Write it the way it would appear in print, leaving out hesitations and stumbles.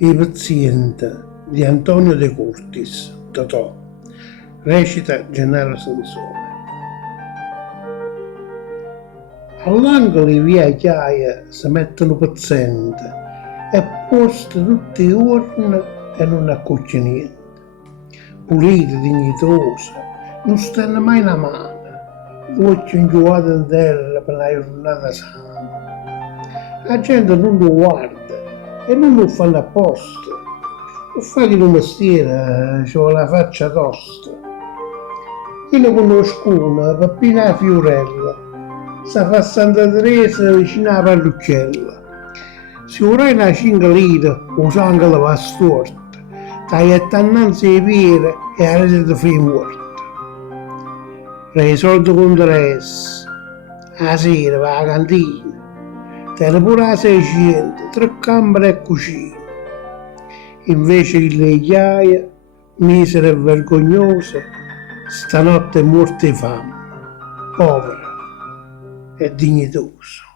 I pazienti di Antonio De Curtis, Totò, recita Gennaro Sansone. All'angolo di via Chiaia si mettono pazienti e posti tutti i giorni e non accuccia niente. Puliti, dignitosi, non stanno mai una mano, voce ingiuata in terra per la giornata santa. La gente non lo guarda e non lo fanno apposta. Lo fa chi lo mestiere, c'ho la faccia tosta. Io ne conosco una, Peppina Fiorella, sta fa Santa Teresa vicino alla parrucchiella. Se vorrai una 5 lire, usa anche la va storta, tagliata innanzi ai piedi e a rete di fai morta. Prei soldi con interesse, la sera va alla cantina, te ne pure a 600, 3 camere e cucina. Invece che le chiaie, misere e vergognose, stanotte è morta di fame, povera e dignitosa.